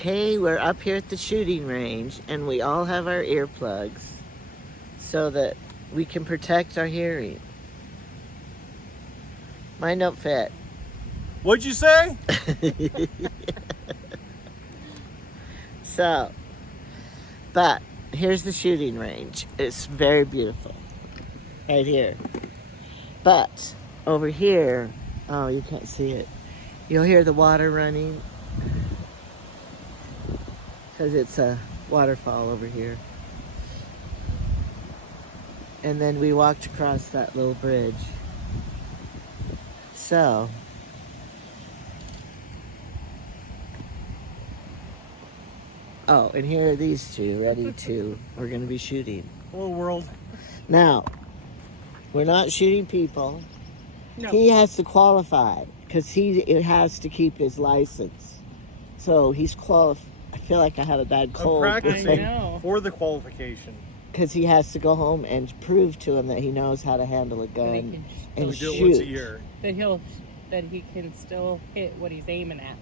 Okay, we're up here at the shooting range, and we all have our earplugs so that we can protect our hearing. Mine don't fit. What'd you say? So, but here's the shooting range. It's very beautiful. Right here. But over here, oh, you can't see it. You'll hear the water running because it's a waterfall over here. And then we walked across that little bridge. So, oh, and here are these two ready to, we're going to be shooting. Hello, world. Now, we're not shooting people. No. He has to qualify because he has to keep his license. So he's qualified. I feel like I have a bad cold. I'm practicing I know. for the qualification. Because he has to go home and prove to him that he knows how to handle a gun and We do it shoot. once a year. That he can still hit what he's aiming at.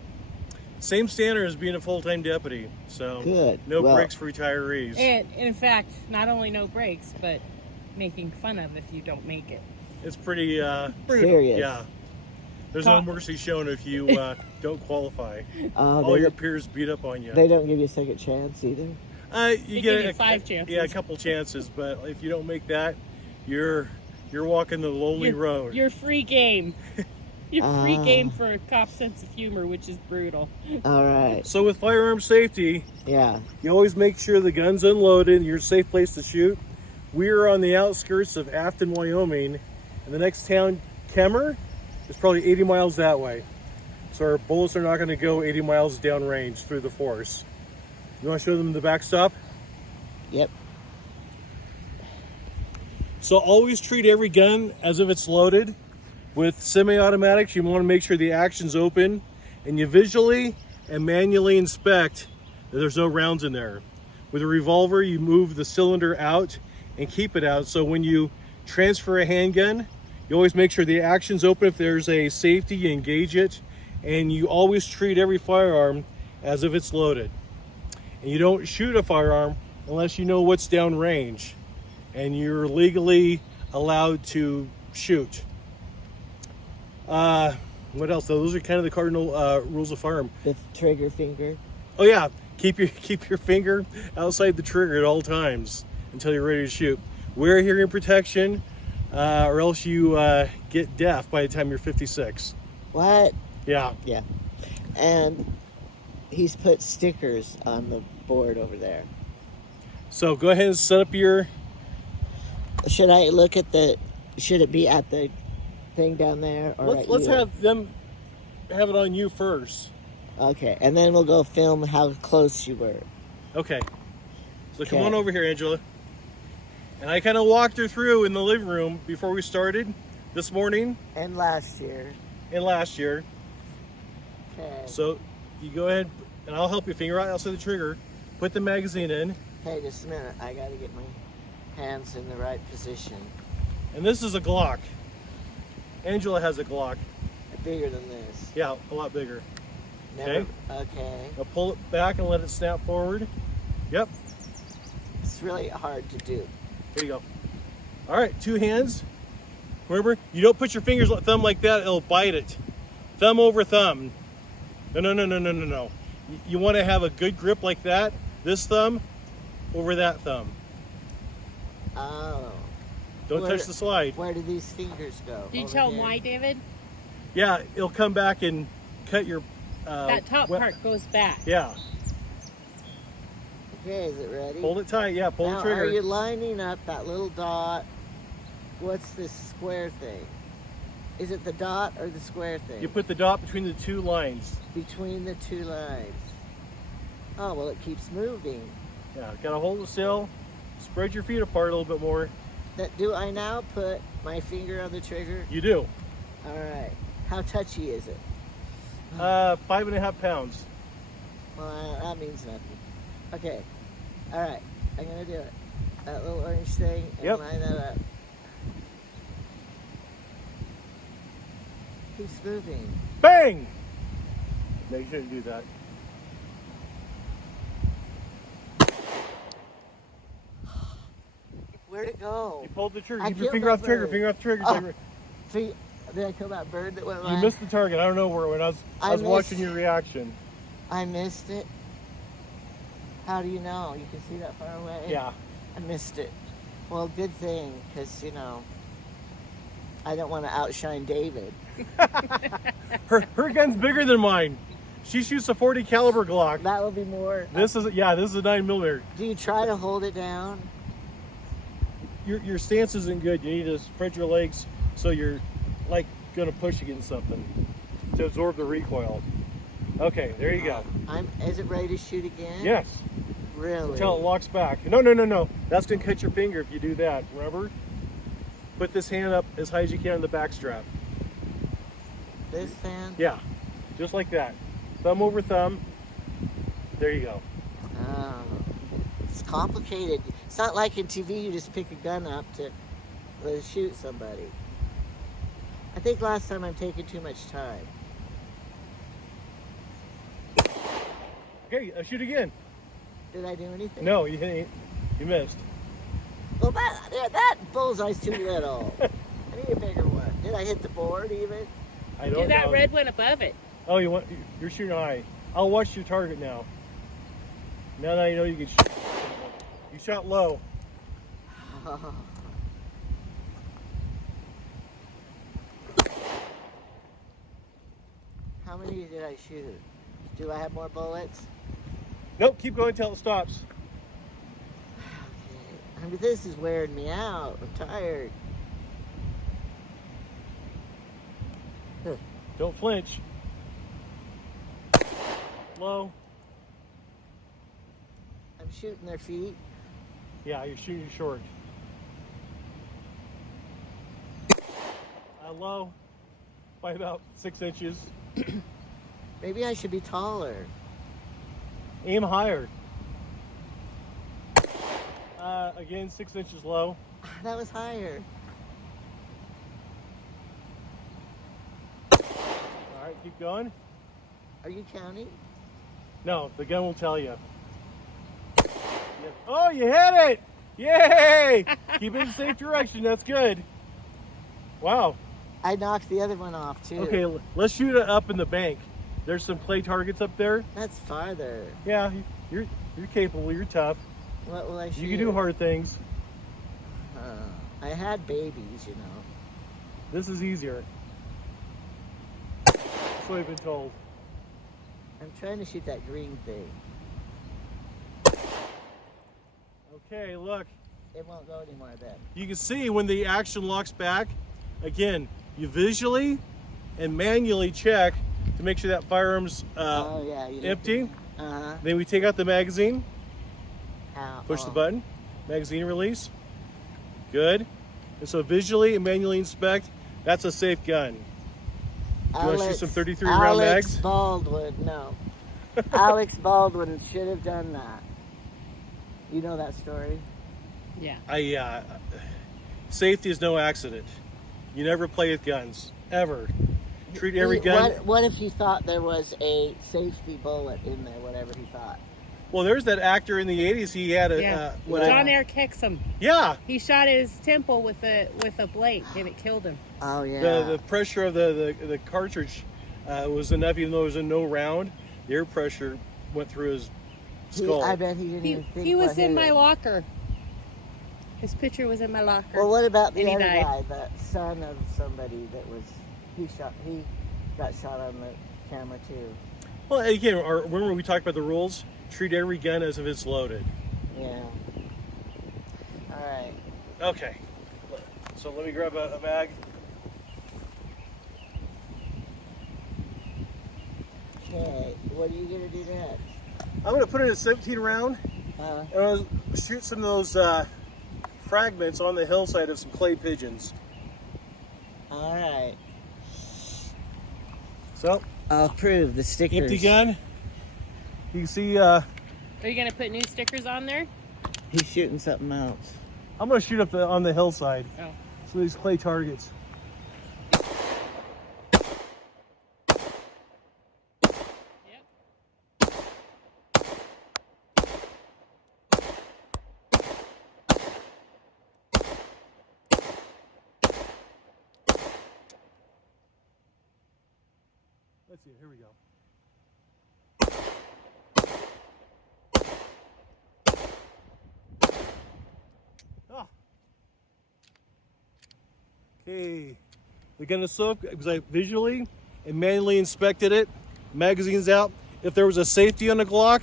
Same standard as being a full-time deputy. So Good. no Well- breaks for retirees. And in fact, not only no breaks, but making fun of if you don't make it. It's pretty Serious. Yeah. There's no mercy shown if you don't qualify. All They, your peers beat up on you. they don't give you a second chance either. You They get give you 5 chances. Yeah, a couple chances, but if you don't make that, you're walking the lonely road. You're free game. You're free Ah. game for a cop's sense of humor, which is brutal. All right. So with firearm safety, Yeah. you always make sure the gun's unloaded and you're a safe place to shoot. We are on the outskirts of Afton, Wyoming, and the next town, Kemmer, is probably 80 miles that way. So our bullets are not going to go 80 miles downrange through the forest. You want to show them the backstop? Yep. So always treat every gun as if it's loaded. With semi-automatics, you want to make sure the action's open and you visually and manually inspect that there's no rounds in there. With a revolver, you move the cylinder out and keep it out. So when you transfer a handgun, you always make sure the action's open. If there's a safety, you engage it, and you always treat every firearm as if it's loaded. And you don't shoot a firearm unless you know what's downrange and you're legally allowed to shoot. What else? Those are kind of the cardinal rules of firearm. The trigger finger. Oh yeah, keep your finger outside the trigger at all times until you're ready to shoot. Wear hearing protection, or else you get deaf by the time you're 56. What? Yeah. Yeah. And he's put stickers on the board over there. So go ahead and set up your. Should I look at the? Should it be at the thing down there, or at Let's you? have them have it on you first. Okay, and then we'll go film how close you were. Okay. So come Okay. on over here, Angela. And I kind of walked her through in the living room before we started this morning And last year. and last year. Okay. So you go ahead and I'll help you finger out outside the trigger. Put the magazine in. Hey, just a minute. I gotta get my hands in the right position. And this is a Glock. Angela has a Glock. Bigger than this. Yeah, a lot bigger. Never. Okay. Now pull it back and let it snap forward. Yep, It's really hard to do. there you go. All right, 2 hands. Remember, you don't put your fingers, thumb like that, it'll bite it. Thumb over thumb. No. You want to have a good grip like that. This thumb over that thumb. Oh. Don't Where- touch the slide. Where do these fingers go? Did you Over tell him here? why, David? Yeah, it'll come back and cut your. That top part goes back. Yeah, Okay, is it ready? hold it tight. Yeah, pull Now, the trigger. are you lining up that little dot? What's this square thing? Is it the dot or the square thing? You put the dot between the 2 lines. Between the 2 lines. Oh, well, it keeps moving. Yeah, gotta hold it still. Spread your feet apart a little bit more. Do I now put my finger on the trigger? You do. All right. How touchy is it? 5.5 pounds. Well, that means nothing. Okay. All right. I'm going to do it. That little orange thing and Yep. line that up. Keeps moving. Bang! No, you shouldn't do that. Where'd it go? You pulled the trigger. I Keep your killed finger that off the trigger. bird. Finger off the trigger. Oh. See, did I kill that bird that went by? You missed the target. I don't know where it went. I was watching your reaction. I missed it. How do you know? You can see that far away? Yeah. I missed it. Well, good thing, because, you know, I don't want to outshine David. Her gun's bigger than mine. She shoots a 40 caliber Glock. That will be more. This is a 9mm. Do you try to hold it down? Your stance isn't good. You need to spread your legs so you're like gonna push against something to absorb the recoil. Okay, there you go. Is it ready to shoot again? Yes. Really? Until it locks back. No. That's gonna cut your finger if you do that. Remember? Put this hand up as high as you can on the back strap. This hand? Yeah, just like that. Thumb over thumb. There you go. Oh, it's complicated. It's not like in TV you just pick a gun up to shoot somebody. I think last time I'm taking too much time. Okay, shoot again. Did I do anything? No, you missed. Well, that bullseye's too little. I need a bigger one. Did I hit the board even? I don't Do that know. red one above it. Oh, you're shooting high. I'll watch your target now. Now that I know you can shoot. You shot low. How many did I shoot? Do I have more bullets? Nope, keep going until it stops. I mean, this is wearing me out. I'm tired. Don't flinch. Low. I'm shooting their feet. Yeah, you're shooting short. Low by about 6 inches. Maybe I should be taller. Aim higher. Again, 6 inches low. That was higher. All right, keep going. Are you counting? No, the gun will tell you. Oh, you hit it! Yay! Keep it in the safe direction. That's good. Wow. I knocked the other one off too. Okay, let's shoot it up in the bank. There's some clay targets up there. That's farther. Yeah, you're capable. You're tough. What will I shoot? You can do hard things. I had babies, you know. This is easier. That's what I've been told. I'm trying to shoot that green thing. Okay, look. It won't go anymore then. You can see when the action locks back, again, you visually and manually check to make sure that firearm's empty. Uh-huh. Then we take out the magazine, How? push the button, magazine release. Good. And so visually and manually inspect, that's a safe gun. Do you want to shoot some 33 round mags? Alex Baldwin, no. Alex Baldwin should have done that. You know that story? Yeah. Safety is no accident. You never play with guns, ever. Treat every gun. What if he thought there was a safety bullet in there, whatever he thought? Well, there's that actor in the 80s. He had a John Eric Hexum. Yeah. He shot his temple with a blank and it killed him. Oh yeah. The pressure of the cartridge was enough, even though there was no round. The air pressure went through his skull. I bet he didn't even think. He was what in hit my him. locker. His picture was in my locker. Well, what about the And he other died. guy, the son of somebody that was he got shot on the camera too. Well, again, remember we talked about the rules? Treat every gun as if it's loaded. Yeah. All right. Okay. So let me grab a mag. Okay. What are you gonna do next? I'm going to put in a 17 round. And I'll shoot some of those fragments on the hillside of some clay pigeons. All right. So, I'll prove the stickers. empty gun. You can see Are you going to put new stickers on there? He's shooting something else. I'm going to shoot up on the hillside. Oh. So these clay targets. Let's see. Here we go. Oh. Okay. The gun is soaked because I visually and manually inspected it. Magazine's out. If there was a safety on the Glock,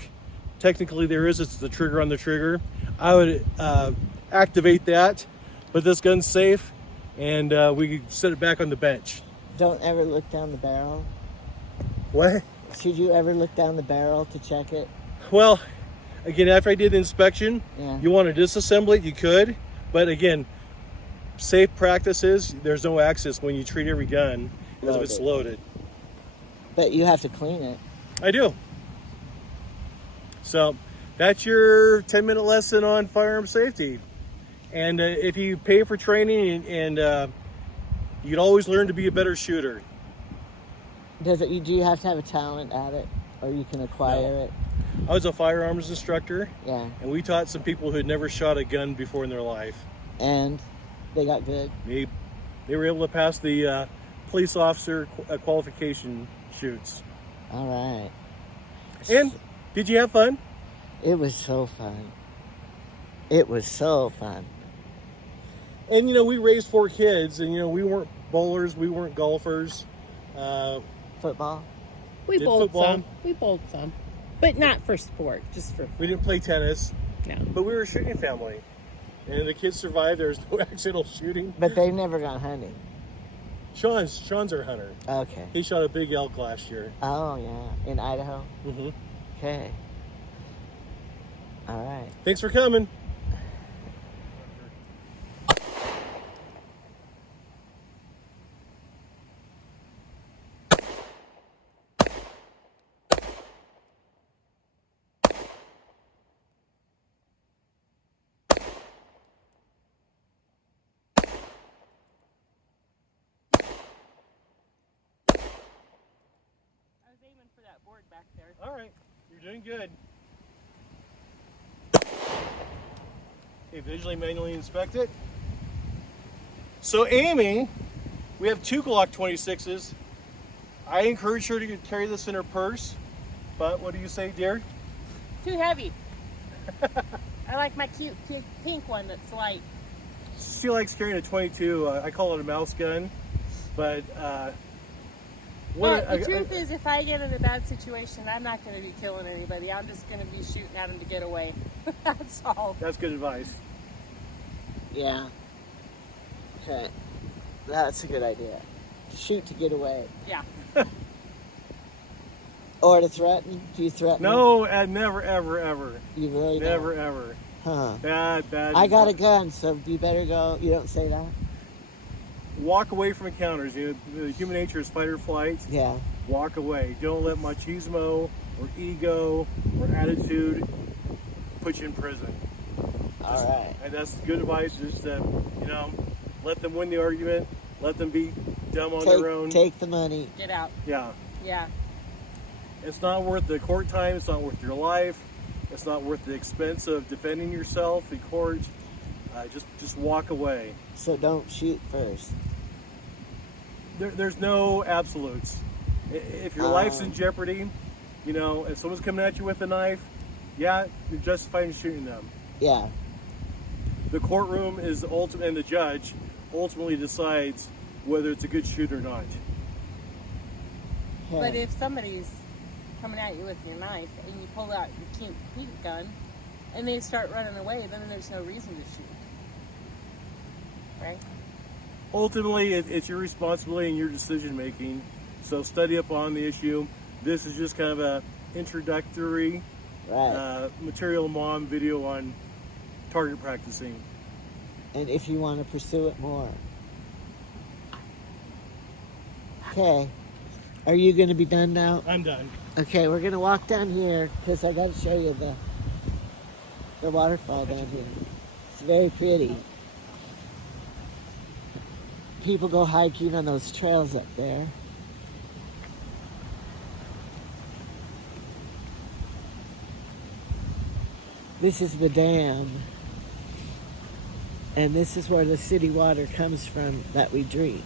technically there is. It's the trigger on the trigger. I would activate that, but this gun's safe, and we can set it back on the bench. Don't ever look down the barrel. What? Should you ever look down the barrel to check it? Well, again, after I did the inspection, you want to disassemble it, you could, but again, safe practices, there's no access when you treat every gun as if it's loaded. But you have to clean it. I do. So that's your 10-minute lesson on firearm safety. And if you pay for training, and you'd always learn to be a better shooter. Do you have to have a talent at it, or you can acquire it? I was a firearms instructor. Yeah. And we taught some people who had never shot a gun before in their life. And they got good. They were able to pass the police officer qualification shoots. All right. And did you have fun? It was so fun. It was so fun. And we raised 4 kids, and we weren't bowlers, we weren't golfers. Football? We Did bowled football? some. We bowled some. But not for sport, just for We didn't play tennis. no. But we were a shooting family. And the kids survived. There was no accidental shooting. But they never got hunting. Sean's our hunter. Okay. He shot a big elk last year. Oh, yeah. In Idaho? Mm-hmm. Okay. All right. Thanks for coming. I was aiming for that board back there. All right. You're doing good. Okay, visually, manually inspect it. So Amy, we have 2 Glock 26s. I encourage her to carry this in her purse. But what do you say, dear? Too heavy. I like my cute pink one that's light. She likes carrying a 22. I call it a mouse gun. But Well, the truth is, if I get in a bad situation, I'm not going to be killing anybody. I'm just going to be shooting at them to get away. That's all. That's good advice. Yeah. Okay. That's a good idea. Shoot to get away. Yeah. Or to threaten? Do you threaten? No, never, ever, ever. You really Never, don't? ever. Huh. Bad. I got a gun, so you better go. You don't say that? Walk away from encounters. The human nature is fight or flight. Yeah. Walk away. Don't let machismo or ego or attitude put you in prison. All right. And that's good advice. Just let them win the argument. Let them be dumb on their own. Take the money. Get out. Yeah. Yeah. It's not worth the court time. It's not worth your life. It's not worth the expense of defending yourself in court. Just walk away. So don't shoot first. There's no absolutes. If your life's in jeopardy, if someone's coming at you with a knife, yeah, you're justified in shooting them. Yeah. The courtroom is ultimate, and the judge ultimately decides whether it's a good shoot or not. Okay. But if somebody's coming at you with your knife and you pull out your cute pink gun and they start running away, then there's no reason to shoot. Right? Ultimately, it's your responsibility and your decision making. So study up on the issue. This is just kind of a introductory material mom video on target practicing. And if you want to pursue it more. Okay. Are you going to be done now? I'm done. Okay, we're going to walk down here because I got to show you the waterfall down here. It's very pretty. People go hiking on those trails up there. This is the dam. And this is where the city water comes from that we drink.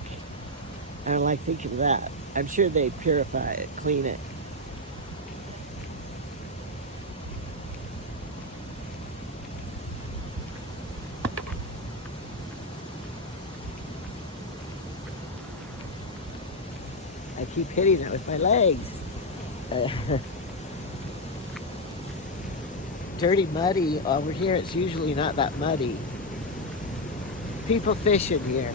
I don't like thinking of that. I'm sure they purify it, clean it. I keep hitting it with my legs. Dirty, muddy. Over here, it's usually not that muddy. People fish in here.